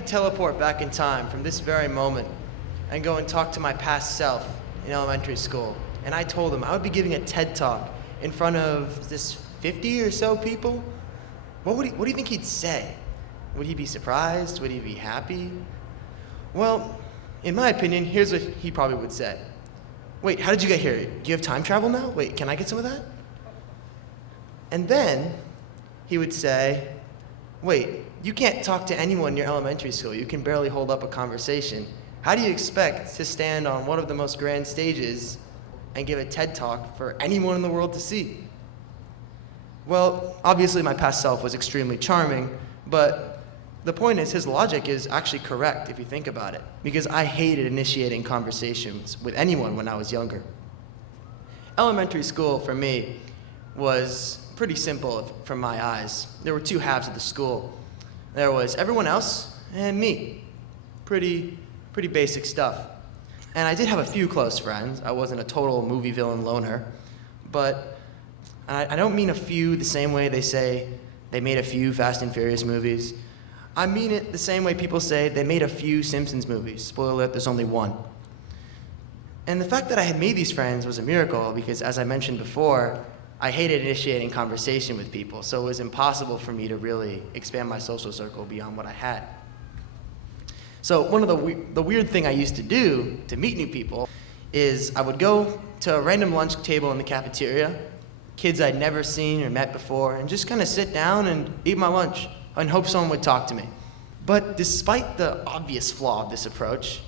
could teleport back in time from this very moment and go and talk to my past self in elementary school, and I told him I would be giving a TED Talk in front of this 50 or so people, what do you think he'd say? Would he be surprised? Would he be happy? Well, in my opinion, here's what he probably would say. Wait, how did you get here? Do you have time travel now? Wait, can I get some of that? And then he would say, wait, you can't talk to anyone in your elementary school. You can barely hold up a conversation. How do you expect to stand on one of the most grand stages and give a TED Talk for anyone in the world to see? Well, obviously my past self was extremely charming, but the point is his logic is actually correct if you think about it, because I hated initiating conversations with anyone when I was younger. Elementary school for me was pretty simple from my eyes. There were two halves of the school. There was everyone else and me. Pretty basic stuff. And I did have a few close friends. I wasn't a total movie villain loner, but I don't mean a few the same way they say they made a few Fast and Furious movies. I mean it the same way people say they made a few Simpsons movies. Spoiler alert, there's only one. And the fact that I had made these friends was a miracle because, as I mentioned before, I hated initiating conversation with people, so it was impossible for me to really expand my social circle beyond what I had. So one of the weird thing I used to do to meet new people is I would go to a random lunch table in the cafeteria, kids I'd never seen or met before, and just kind of sit down and eat my lunch and hope someone would talk to me. But despite the obvious flaw of this approach,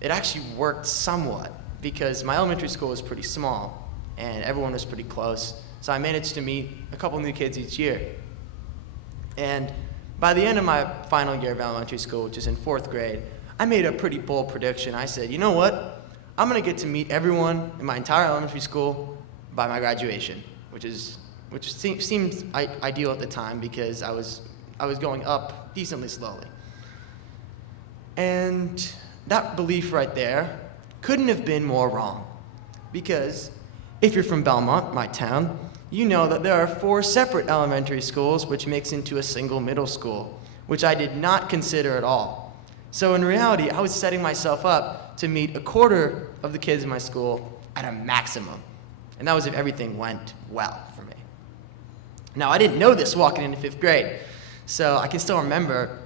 it actually worked somewhat because my elementary school was pretty small and everyone was pretty close, so I managed to meet a couple new kids each year. And by the end of my final year of elementary school, which is in 4th grade, I made a pretty bold prediction. I said, you know what? I'm gonna get to meet everyone in my entire elementary school by my graduation, which seemed ideal at the time because I was going up decently slowly. And that belief right there couldn't have been more wrong, because if you're from Belmont, my town, you know that there are 4 separate elementary schools which mix into a single middle school, which I did not consider at all. So in reality, I was setting myself up to meet a quarter of the kids in my school at a maximum. And that was if everything went well for me. Now, I didn't know this walking into 5th grade, so I can still remember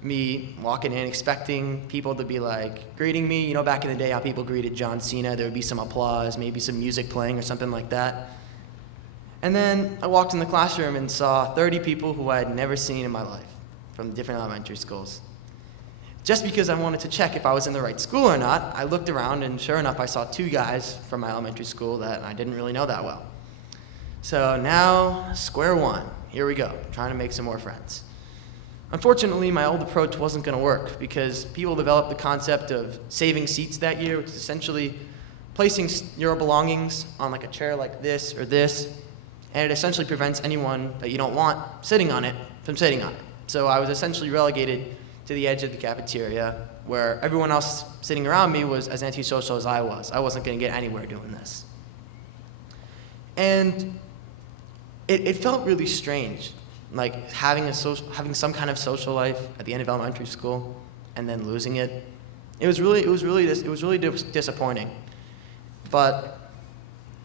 me walking in expecting people to be like greeting me. You know, back in the day how people greeted John Cena, there would be some applause, maybe some music playing or something like that. And then I walked in the classroom and saw 30 people who I had never seen in my life from different elementary schools. Just because I wanted to check if I was in the right school or not, I looked around and sure enough I saw 2 guys from my elementary school that I didn't really know that well. So now, square one, here we go, trying to make some more friends. Unfortunately, my old approach wasn't gonna work because people developed the concept of saving seats that year, which is essentially placing your belongings on like a chair like this or this, and it essentially prevents anyone that you don't want sitting on it from sitting on it. So I was essentially relegated to the edge of the cafeteria where everyone else sitting around me was as antisocial as I was. I wasn't gonna get anywhere doing this. And it felt really strange, like having some kind of social life at the end of elementary school and then losing it. It was really disappointing. But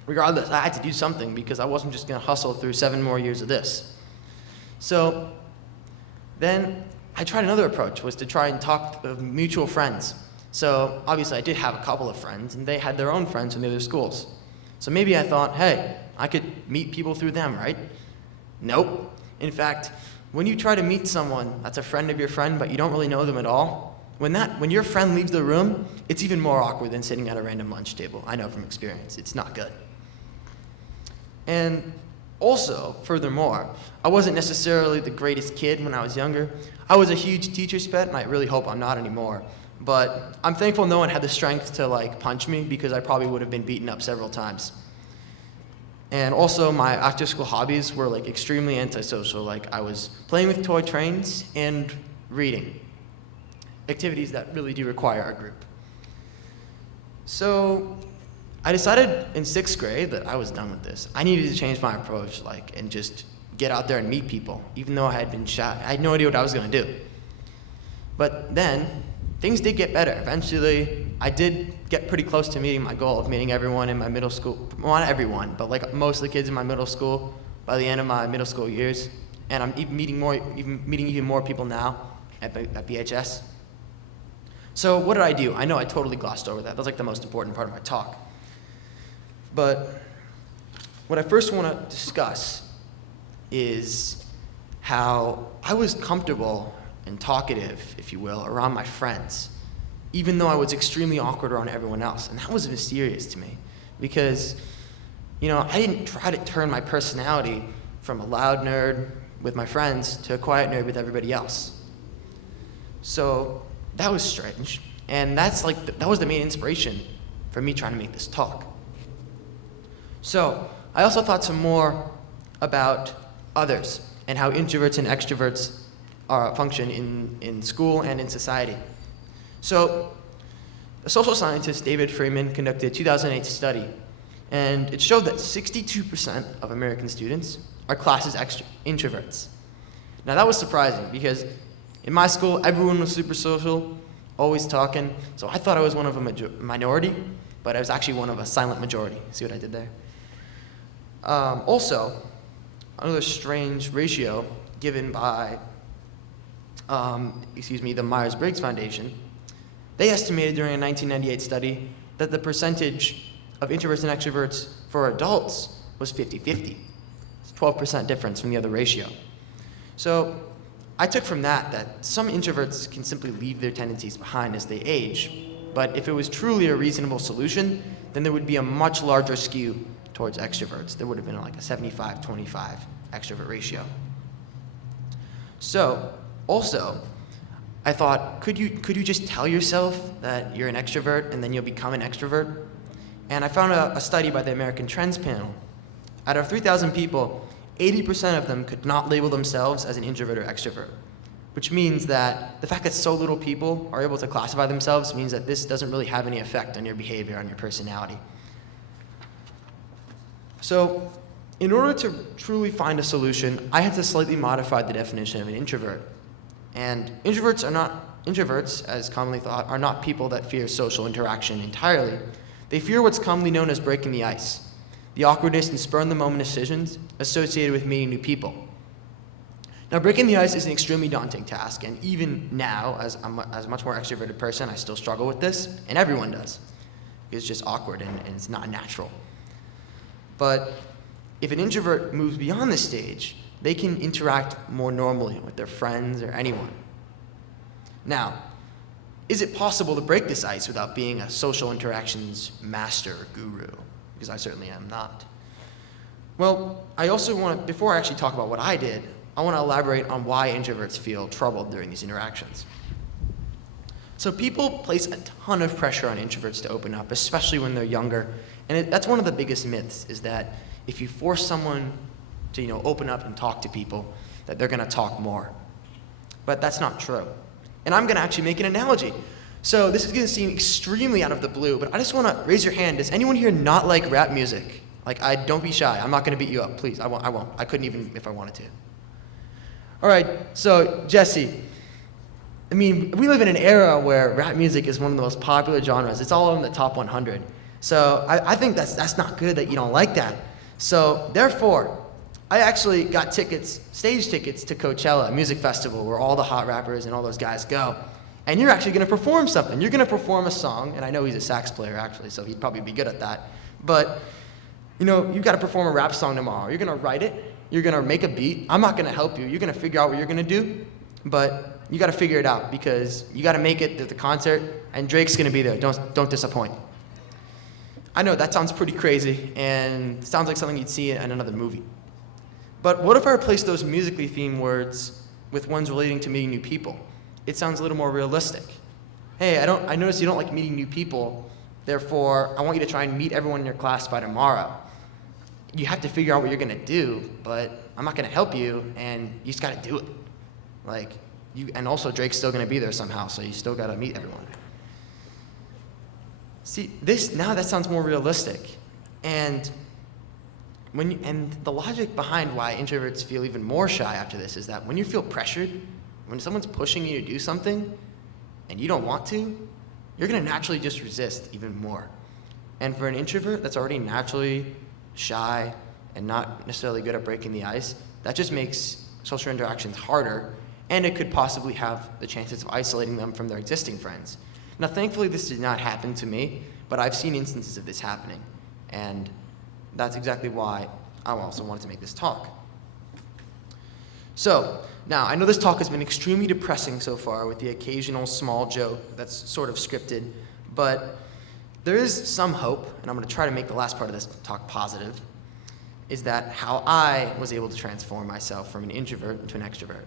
regardless, I had to do something because I wasn't just gonna hustle through 7 more years of this. So then I tried another approach, was to try and talk to mutual friends. So obviously I did have a couple of friends and they had their own friends from the other schools. So maybe I thought, hey, I could meet people through them, right? Nope. In fact, when you try to meet someone that's a friend of your friend but you don't really know them at all, when your friend leaves the room, it's even more awkward than sitting at a random lunch table. I know from experience, it's not good. And also, furthermore, I wasn't necessarily the greatest kid when I was younger. I was a huge teacher's pet, and I really hope I'm not anymore. But I'm thankful no one had the strength to like punch me because I probably would have been beaten up several times. And also my after school hobbies were like extremely antisocial. Like I was playing with toy trains and reading. Activities that really do require a group. So I decided in 6th grade that I was done with this. I needed to change my approach, and just get out there and meet people, even though I had been shy. I had no idea what I was gonna do. But then, things did get better. Eventually, I did get pretty close to meeting my goal of meeting everyone in my middle school. Well, not everyone, but like most of the kids in my middle school by the end of my middle school years. And I'm meeting even more people now at BHS. So what did I do? I know I totally glossed over that. That's like the most important part of my talk. But what I first want to discuss is how I was comfortable and talkative, if you will, around my friends, even though I was extremely awkward around everyone else. And that was mysterious to me because, I didn't try to turn my personality from a loud nerd with my friends to a quiet nerd with everybody else. So that was strange. And that was the main inspiration for me trying to make this talk. So I also thought some more about others and how introverts and extroverts function in school and in society. So a social scientist, David Freeman, conducted a 2008 study, and it showed that 62% of American students are classed as introverts. Now that was surprising because in my school, everyone was super social, always talking, so I thought I was one of a minority, but I was actually one of a silent majority. See what I did there? Also, another strange ratio given by, the Myers-Briggs Foundation, they estimated during a 1998 study that the percentage of introverts and extroverts for adults was 50-50. It's 12% difference from the other ratio. So I took from that some introverts can simply leave their tendencies behind as they age, but if it was truly a reasonable solution, then there would be a much larger skew towards extroverts. There would have been like a 75-25 extrovert ratio. So, also, I thought, could you just tell yourself that you're an extrovert and then you'll become an extrovert? And I found a study by the American Trends Panel. Out of 3,000 people, 80% of them could not label themselves as an introvert or extrovert, which means that the fact that so little people are able to classify themselves means that this doesn't really have any effect on your behavior, on your personality. So, in order to truly find a solution, I had to slightly modify the definition of an introvert. And introverts, as commonly thought, are not people that fear social interaction entirely. They fear what's commonly known as breaking the ice, the awkwardness and spur-of-the-moment decisions associated with meeting new people. Now, breaking the ice is an extremely daunting task, and even now, as a much more extroverted person, I still struggle with this, and everyone does. It's just awkward and it's not natural. But if an introvert moves beyond this stage, they can interact more normally with their friends or anyone. Now, is it possible to break this ice without being a social interactions master or guru? Because I certainly am not. Well, before I actually talk about what I did, I want to elaborate on why introverts feel troubled during these interactions. So people place a ton of pressure on introverts to open up, especially when they're younger. And that's one of the biggest myths, is that if you force someone to open up and talk to people, that they're going to talk more. But that's not true. And I'm going to actually make an analogy. So this is going to seem extremely out of the blue, but I just want to raise your hand. Does anyone here not like rap music? Don't be shy. I'm not going to beat you up, please. I won't. I couldn't even if I wanted to. All right, so Jesse, we live in an era where rap music is one of the most popular genres. It's all in the top 100. So I think that's not good that you don't like that. So therefore, I actually got stage tickets to Coachella, a music festival where all the hot rappers and all those guys go. And you're actually going to perform something. You're going to perform a song, and I know he's a sax player actually, so he'd probably be good at that. But, you've got to perform a rap song tomorrow. You're going to write it. You're going to make a beat. I'm not going to help you. You're going to figure out what you're going to do, but you got to figure it out because you got to make it to the concert, and Drake's going to be there. Don't disappoint. I know that sounds pretty crazy, and sounds like something you'd see in another movie. But what if I replace those musically themed words with ones relating to meeting new people? It sounds a little more realistic. Hey, I notice you don't like meeting new people, therefore I want you to try and meet everyone in your class by tomorrow. You have to figure out what you're going to do, but I'm not going to help you, and you just got to do it. And also Drake's still going to be there somehow, so you still got to meet everyone. See, now that sounds more realistic. And the logic behind why introverts feel even more shy after this is that when you feel pressured, when someone's pushing you to do something, and you don't want to, you're going to naturally just resist even more. And for an introvert that's already naturally shy and not necessarily good at breaking the ice, that just makes social interactions harder, and it could possibly have the chances of isolating them from their existing friends. Now, thankfully, this did not happen to me, but I've seen instances of this happening, and that's exactly why I also wanted to make this talk. So, now, I know this talk has been extremely depressing so far with the occasional small joke that's sort of scripted, but there is some hope, and I'm going to try to make the last part of this talk positive, is that how I was able to transform myself from an introvert into an extrovert.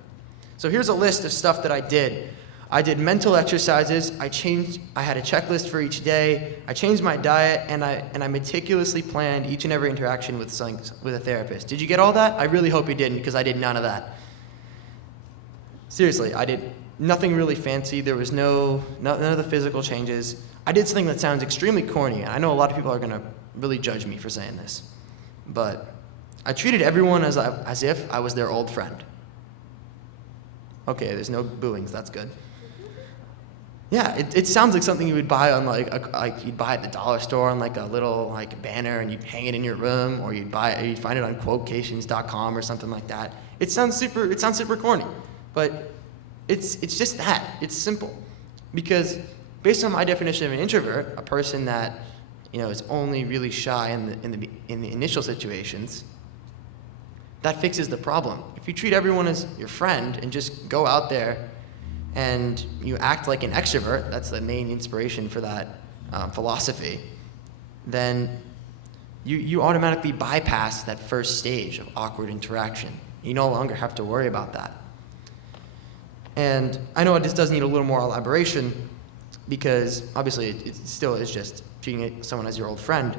So here's a list of stuff that I did. I did mental exercises, I had a checklist for each day, I changed my diet, and I meticulously planned each and every interaction with a therapist. Did you get all that? I really hope you didn't, because I did none of that. Seriously, I did nothing really fancy. There was none of the physical changes. I did something that sounds extremely corny, and I know a lot of people are going to really judge me for saying this, but I treated everyone as if I was their old friend. Okay, there's no booings, that's good. Yeah, it sounds like something you would buy on you'd buy at the dollar store on like a little like banner, and you'd hang it in your room, or you'd find it on quotations.com or something like that. It sounds super corny, but it's just that. It's simple, because based on my definition of an introvert, a person that is only really shy in the initial situations, that fixes the problem. If you treat everyone as your friend and just go out there and you act like an extrovert, that's the main inspiration for that philosophy, then you automatically bypass that first stage of awkward interaction. You no longer have to worry about that. And I know this does need a little more elaboration, because obviously it still is just treating someone as your old friend,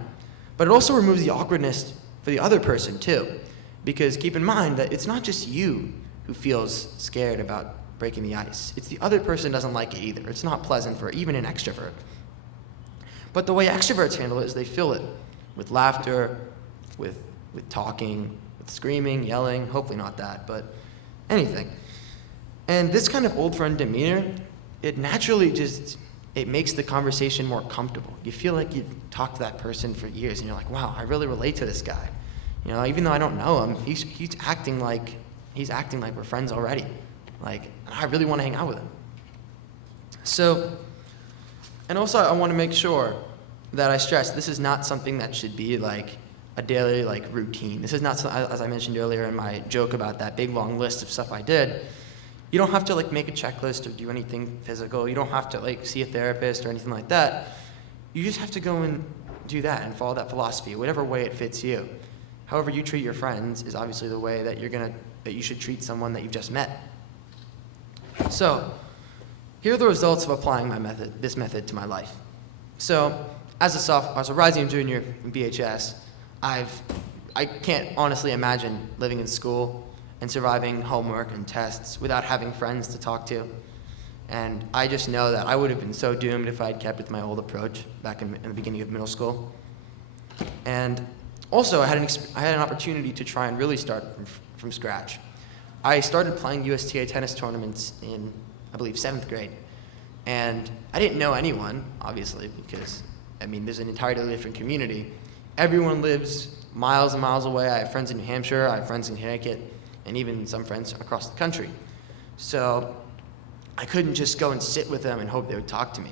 but it also removes the awkwardness for the other person too, because keep in mind that it's not just you who feels scared about breaking the ice. It's the other person doesn't like it either. It's not pleasant for even an extrovert. But the way extroverts handle it is they fill it with laughter, with talking, with screaming, yelling, hopefully not that, but anything. And this kind of old friend demeanor, it naturally it makes the conversation more comfortable. You feel like you've talked to that person for years, and you're like, wow, I really relate to this guy. Even though I don't know him, he's acting like we're friends already. Like, I really want to hang out with him. So, and also I want to make sure that I stress this is not something that should be like a daily routine. This is not, as I mentioned earlier in my joke about that big long list of stuff I did. You don't have to make a checklist or do anything physical. You don't have to see a therapist or anything like that. You just have to go and do that and follow that philosophy, whatever way it fits you. However you treat your friends is obviously the way that you should treat someone that you've just met. So, here are the results of applying this method to my life. So, as a rising junior in BHS, I can't honestly imagine living in school and surviving homework and tests without having friends to talk to. And I just know that I would have been so doomed if I had kept with my old approach back in the beginning of middle school. And also, I had an opportunity to try and really start from scratch. I started playing USTA tennis tournaments in, I believe, 7th grade. And I didn't know anyone, obviously, because, there's an entirely different community. Everyone lives miles and miles away. I have friends in New Hampshire, I have friends in Connecticut, and even some friends across the country. So I couldn't just go and sit with them and hope they would talk to me,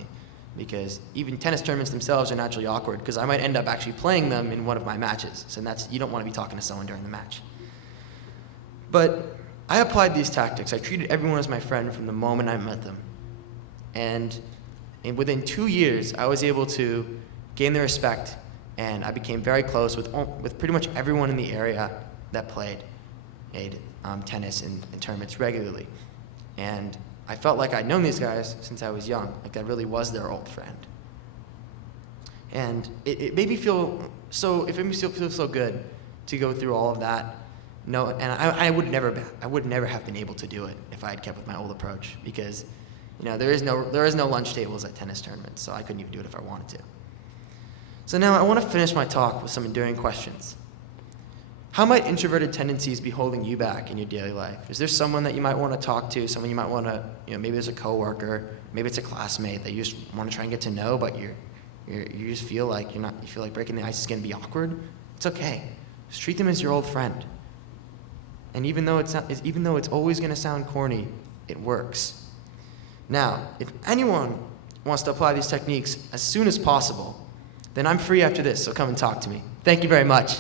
because even tennis tournaments themselves are naturally awkward, because I might end up actually playing them in one of my matches. So you don't want to be talking to someone during the match. But I applied these tactics. I treated everyone as my friend from the moment I met them. And within 2 years, I was able to gain their respect, and I became very close with pretty much everyone in the area that played tennis and tournaments regularly. And I felt like I'd known these guys since I was young, like I really was their old friend. And it made me feel so good to go through all of that. No, and I would never have been able to do it if I had kept with my old approach, because there is no lunch tables at tennis tournaments, so I couldn't even do it if I wanted to. So now I want to finish my talk with some enduring questions. How might introverted tendencies be holding you back in your daily life? Is there someone that you might want to talk to, someone you might want to, maybe there's a coworker, maybe it's a classmate that you just want to try and get to know, but you just feel like you feel like breaking the ice is going to be awkward? It's okay. Just treat them as your old friend. And even though it's always going to sound corny, it works. Now, if anyone wants to apply these techniques as soon as possible, then I'm free after this, so come and talk to me. Thank you very much.